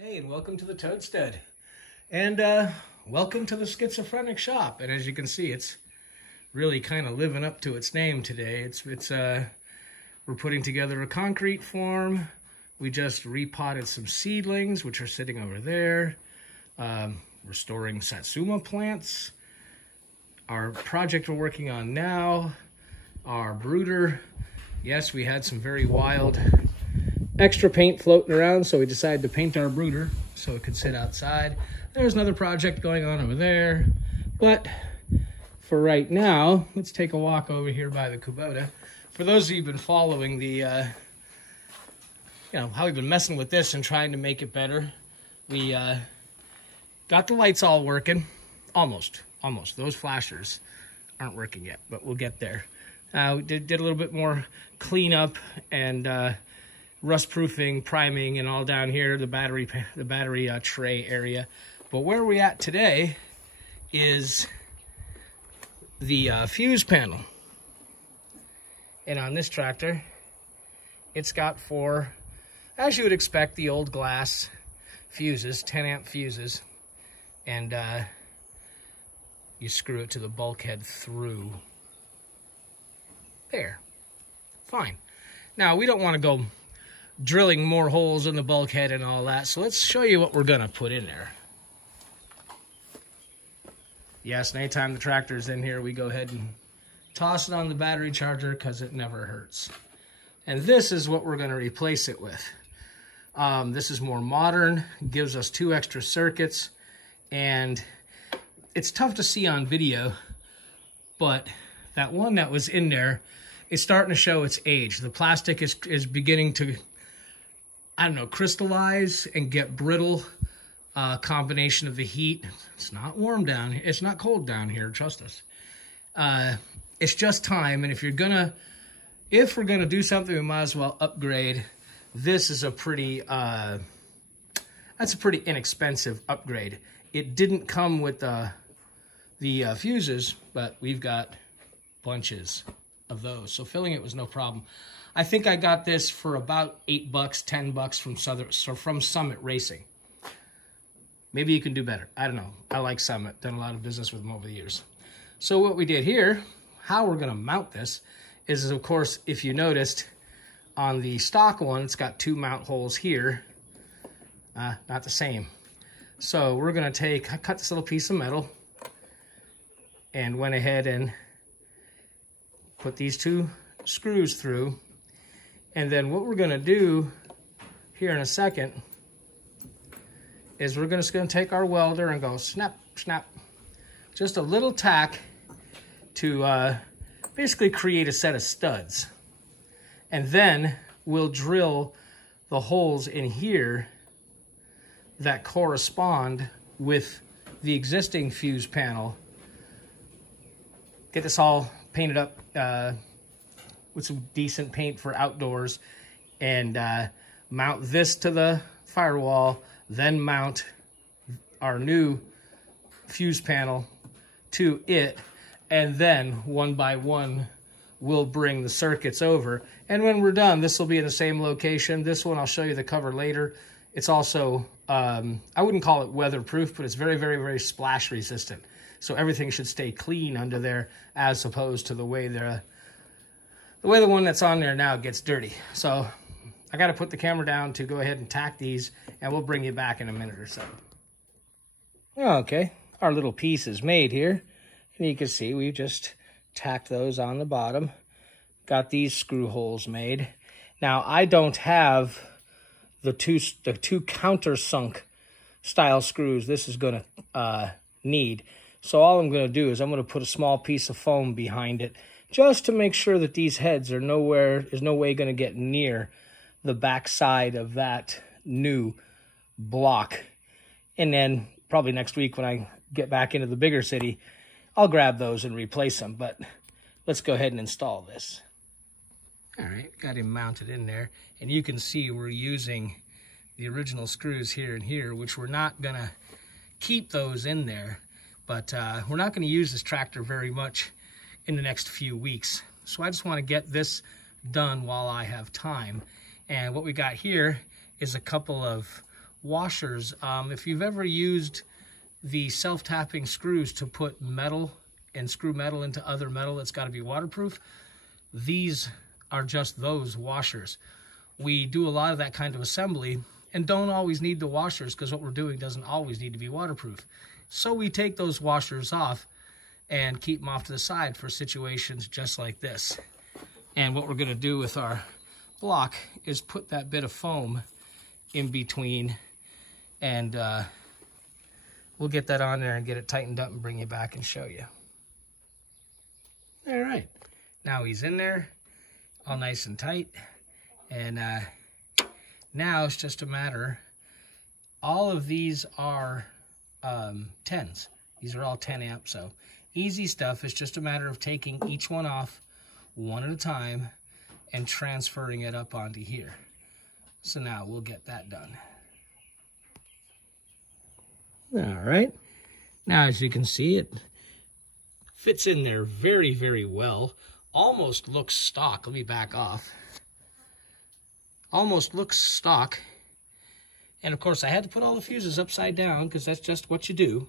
Hey, and welcome to the Toadstead. And welcome to the schizophrenic shop. And as you can see, it's really kind of living up to its name today. We're putting together a concrete form. We just repotted some seedlings, which are sitting over there. We're storing satsuma plants. Our project we're working on now, our brooder. Yes, we had some very wild extra paint floating around, so we decided to paint our brooder so it could sit outside. There's another project going on over there, but for right now, let's take a walk over here by the Kubota. For those of you who've been following the, how we've been messing with this and trying to make it better, we got the lights all working, almost. Those flashers aren't working yet, but we'll get there. We did a little bit more cleanup and rust proofing, priming, and all down here, the battery tray area. But where we're at today is the fuse panel. And on this tractor, it's got four, as you would expect, the old glass fuses, 10 amp fuses. And you screw it to the bulkhead through there. Fine. Now, we don't want to go drilling more holes in the bulkhead and all that, so let's show you what we're gonna put in there. Yes, and anytime the tractor's in here, we go ahead and toss it on the battery charger because it never hurts. And this is what we're gonna replace it with. This is more modern, gives us 2 extra circuits, and it's tough to see on video, but that one that was in there is starting to show its age. The plastic is beginning to, crystallize and get brittle. Combination of the heat. It's not warm down here. It's not cold down here, trust us. It's just time, and if we're gonna do something, we might as well upgrade. This is a pretty, that's a pretty inexpensive upgrade. It didn't come with the fuses, but we've got bunches of those, so filling it was no problem. I think I got this for about $8, $10 from Summit Racing. Maybe you can do better. I don't know. I like Summit. Done a lot of business with them over the years. So what we did here, how we're going to mount this, is of course, if you noticed, on the stock one, it's got 2 mount holes here. Not the same. So we're going to cut this little piece of metal and went ahead and put these 2 screws through. And then what we're going to do here in a second is we're just going to take our welder and go snap, snap. Just a little tack to basically create a set of studs. And then we'll drill the holes in here that correspond with the existing fuse panel. Get this all painted up with some decent paint for outdoors, and mount this to the firewall, then mount our new fuse panel to it, and then one by one we'll bring the circuits over. And when we're done, this will be in the same location. This one, I'll show you the cover later. It's also, I wouldn't call it weatherproof, but it's very, very, very splash resistant. So everything should stay clean under there, as opposed to the way the one that's on there now gets dirty. So I got to put the camera down to go ahead and tack these, and we'll bring you back in a minute or so. Okay, our little piece is made here. And you can see we've just tacked those on the bottom. Got these screw holes made. Now, I don't have the two countersunk style screws this is going to need. So all I'm going to do is I'm going to put a small piece of foam behind it, just to make sure that these heads are no way going to get near the back side of that new block. And then probably next week when I get back into the bigger city, I'll grab those and replace them. But let's go ahead and install this. All right, got him mounted in there. And you can see we're using the original screws here and here, which we're not going to keep those in there. But we're not going to use this tractor very much in the next few weeks. So I just want to get this done while I have time. And what we got here is a couple of washers. If you've ever used the self-tapping screws to put metal and screw metal into other metal that's got to be waterproof, these are just those washers. We do a lot of that kind of assembly and don't always need the washers because what we're doing doesn't always need to be waterproof. So we take those washers off and keep them off to the side for situations just like this. And what we're going to do with our block is put that bit of foam in between, and we'll get that on there and get it tightened up and bring you back and show you. All right, now he's in there all nice and tight, and now it's just a matter, all of these are 10s. These are all 10 amps, so easy stuff. It's just a matter of taking each one off one at a time and transferring it up onto here. So now we'll get that done. All right, now as you can see, it fits in there very, very well. Almost looks stock. Let me back off. Almost looks stock. And of course I had to put all the fuses upside down because that's just what you do.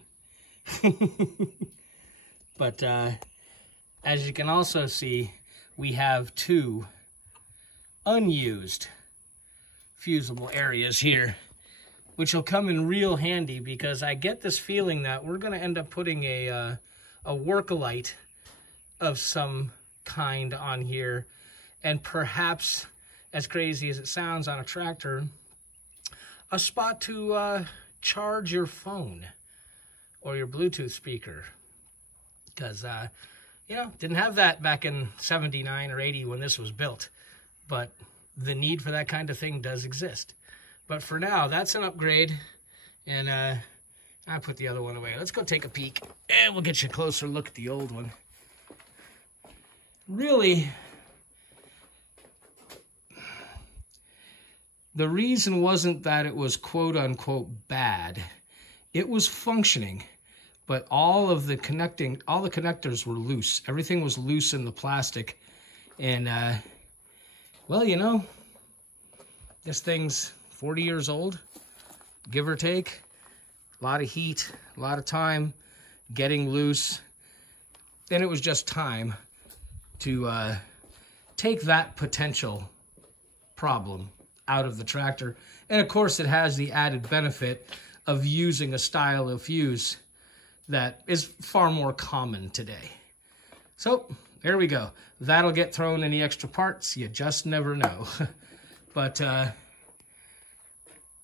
But as you can also see, we have two unused fusible areas here, which will come in real handy because I get this feeling that we're going to end up putting a Workalite of some kind on here, and perhaps, as crazy as it sounds on a tractor, a spot to charge your phone or your Bluetooth speaker, because you know, didn't have that back in 79 or 80 when this was built, but the need for that kind of thing does exist. But for now, that's an upgrade, and I put the other one away. Let's go take a peek, and we'll get you a closer look at the old one. Really, the reason wasn't that it was quote-unquote bad. It was functioning, but all the connectors were loose. Everything was loose in the plastic, and well, you know, this thing's 40 years old, give or take. A lot of heat, a lot of time getting loose. Then it was just time to take that potential problem out of the tractor. And of course, it has the added benefit of using a style of fuse that is far more common today. So there we go. That'll get thrown in the extra parts. You just never know. But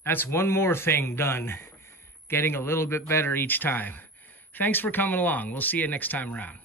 that's one more thing done, getting a little bit better each time. Thanks for coming along. We'll see you next time around.